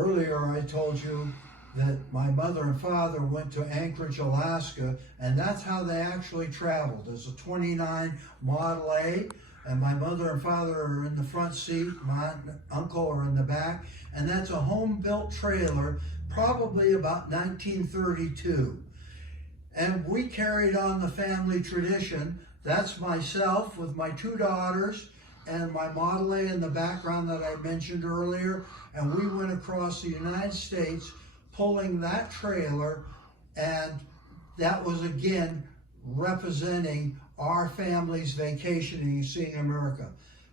Earlier I told you that my mother and father went to Anchorage, Alaska, and that's how they actually traveled. There's a 29 Model A, and my mother and father are in the front seat, my uncle are in the back, and that's a home-built trailer, probably about 1932. And we carried on the family tradition. That's myself with my two daughters and my Model A in the background that I mentioned earlier, and we went across the United States pulling that trailer, and that was again representing our family's vacationing and seeing America.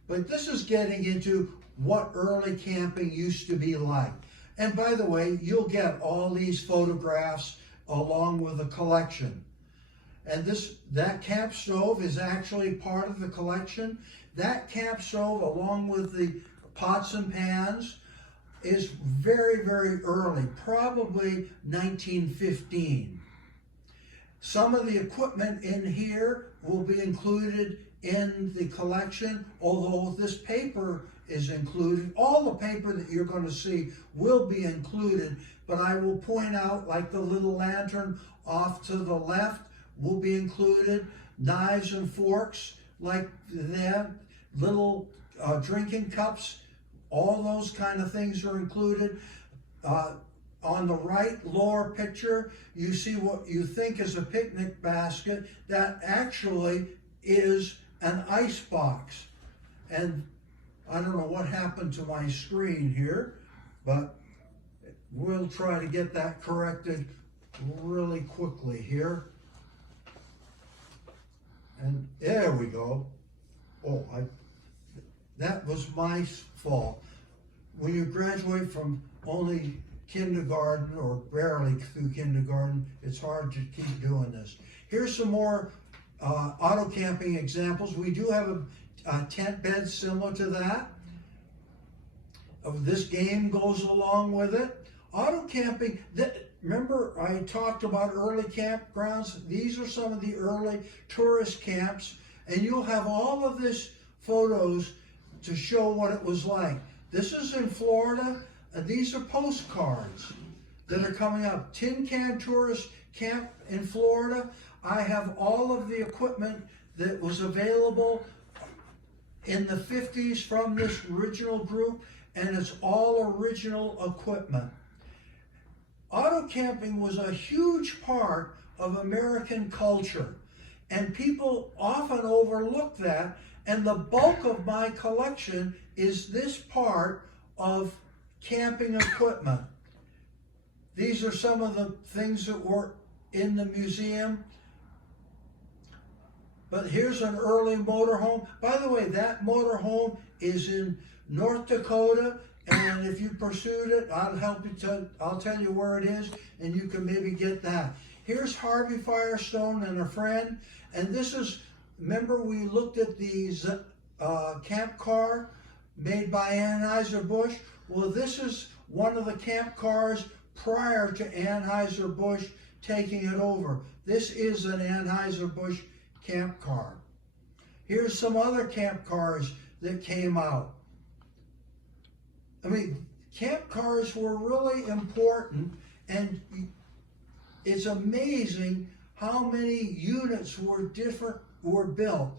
But this is getting into what early camping used to be like. And by the way, you'll get all these photographs along with a collection. And that camp stove is actually part of the collection. That camp stove, along with the pots and pans, is very, very early, probably 1915. Some of the equipment in here will be included in the collection, although this paper is included. All the paper that you're going to see will be included, but I will point out, like the little lantern off to the left will be included, knives and forks like that, little drinking cups, all those kind of things are included. On the right lower picture, you see what you think is a picnic basket that actually is an ice box. And I don't know what happened to my screen here, but we'll try to get that corrected really quickly here. And there we go. Oh, that was my fault. When you graduate from only kindergarten or barely through kindergarten, it's hard to keep doing this. Here's some more auto camping examples. We do have a tent bed similar to that. This game goes along with it. Auto camping, remember I talked about early campgrounds? These are some of the early tourist camps, and you'll have all of this photos to show what it was like. This is in Florida, and these are postcards that are coming up. Tin Can Tourist Camp in Florida. I have all of the equipment that was available in the 50s from this original group, and it's all original equipment. Auto camping was a huge part of American culture, and people often overlook that, and the bulk of my collection is this part of camping equipment. These are some of the things that were in the museum. But here's an early motorhome. By the way, that motorhome is in North Dakota, and if you pursued it, I'll tell you where it is, and you can maybe get that. Here's Harvey Firestone and a friend, and this is, remember we looked at these camp car made by Anheuser-Busch? Well, this is one of the camp cars prior to Anheuser-Busch taking it over. This is an Anheuser-Busch camp car. Here's some other camp cars that came out. I mean, camp cars were really important, and it's amazing how many units were built.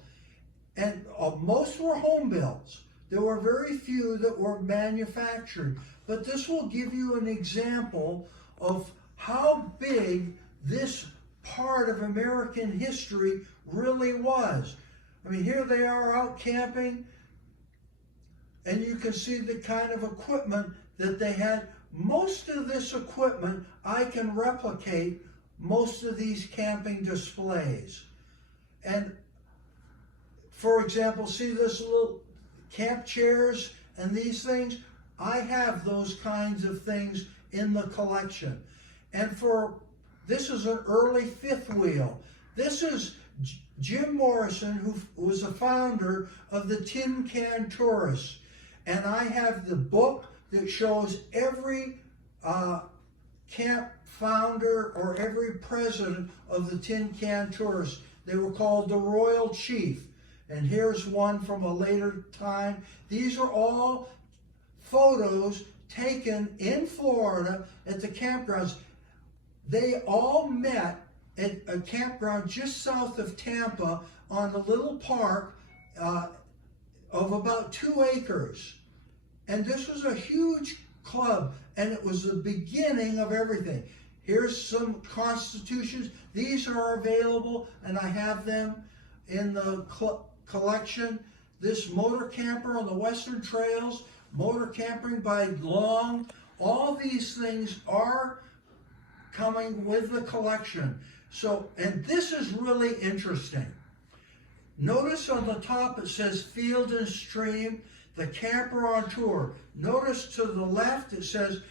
And most were home builds. There were very few that were manufactured. But this will give you an example of how big this part of American history really was. I mean, here they are out camping, and you can see the kind of equipment that they had. Most of this equipment I can replicate most of these camping displays. And for example, see this little camp chairs and these things? I have those kinds of things in the collection. And this is an early fifth wheel. This is Jim Morrison, who was the founder of the Tin Can Tourist. And I have the book that shows every camp founder or every president of the Tin Can Tourist. They were called the Royal Chief. And here's one from a later time. These are all photos taken in Florida at the campgrounds. They all met at a campground just south of Tampa on a little park of about 2 acres. And this was a huge club, and it was the beginning of everything. Here's some constitutions. These are available, and I have them in the collection. This motor camper on the Western Trails, motor camping by Long, all these things are coming with the collection. So, and this is really interesting. Notice on the top it says Field and Stream, the camper on tour. Notice to the left it says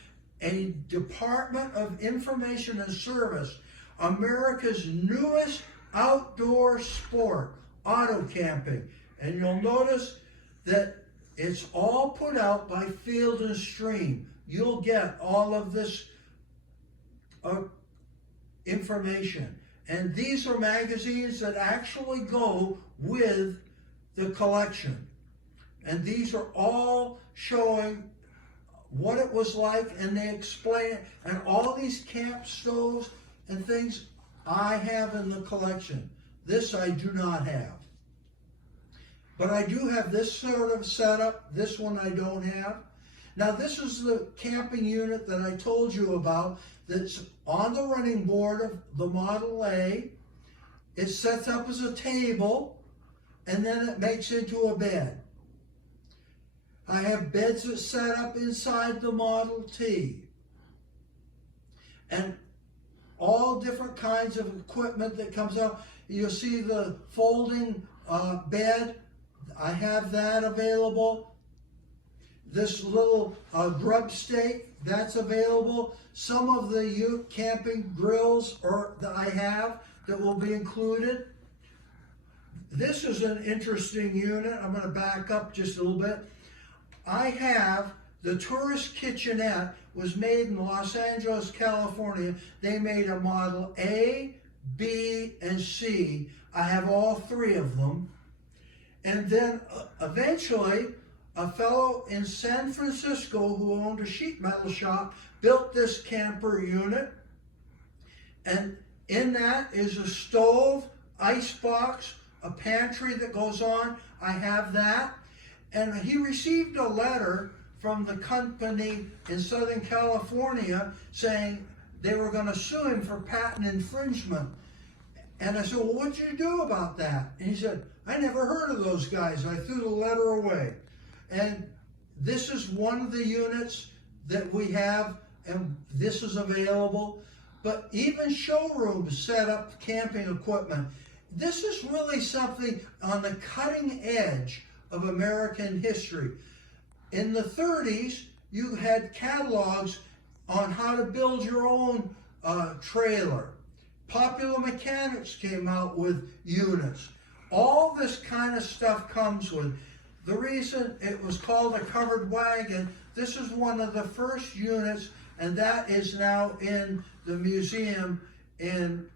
a Department of Information and Service, America's newest outdoor sport, auto camping. And you'll notice that it's all put out by Field and Stream. You'll get all of this information. And these are magazines that actually go with the collection. And these are all showing what it was like, and they explain it. And all these camp stoves and things I have in the collection. This I do not have. But I do have this sort of setup. This one I don't have. Now this is the camping unit that I told you about that's on the running board of the Model A. It sets up as a table, and then it makes into a bed. I have beds that set up inside the Model T. And all different kinds of equipment that comes out. You'll see the folding bed. I have that available. This little grub stake, that's available. Some of the camping grills that I have that will be included. This is an interesting unit. I'm going to back up just a little bit. I have the tourist kitchenette, was made in Los Angeles, California. They made a Model A, B, and C. I have all 3 of them. And then eventually, a fellow in San Francisco who owned a sheet metal shop built this camper unit. And in that is a stove, ice box, a pantry that goes on. I have that. And he received a letter from the company in Southern California saying they were going to sue him for patent infringement. And I said, well, what'd you do about that? And he said, I never heard of those guys. I threw the letter away. And this is one of the units that we have, and this is available. But even showrooms set up camping equipment. This is really something on the cutting edge of American history. In the 30s, you had catalogs on how to build your own trailer. Popular Mechanics came out with units. All this kind of stuff comes with. The reason it was called a covered wagon, this is one of the first units, and that is now in the museum in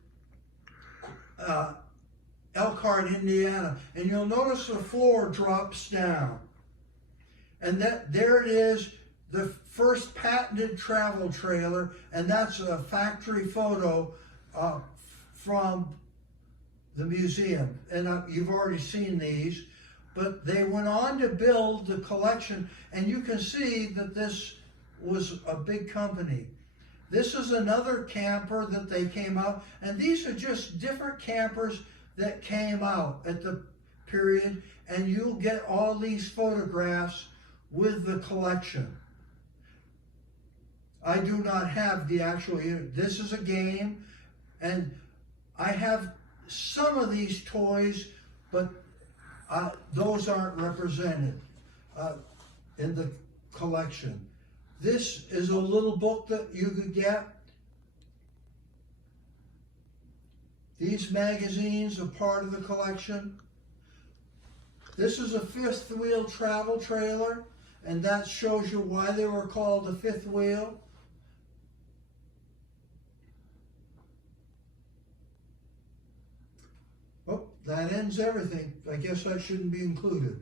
Elkhart, Indiana. And you'll notice the floor drops down. And there it is, the first patented travel trailer, and that's a factory photo from the museum. And you've already seen these, but they went on to build the collection, and you can see that this was a big company. This is another camper that they came out, and these are just different campers that came out at the period, and you'll get all these photographs with the collection. I do not have the actual unit. This is a game, and I have some of these toys, but those aren't represented in the collection. This is a little book that you could get. These magazines are part of the collection. This is a fifth wheel travel trailer, and that shows you why they were called the fifth wheel. Oh, that ends everything. I guess that shouldn't be included.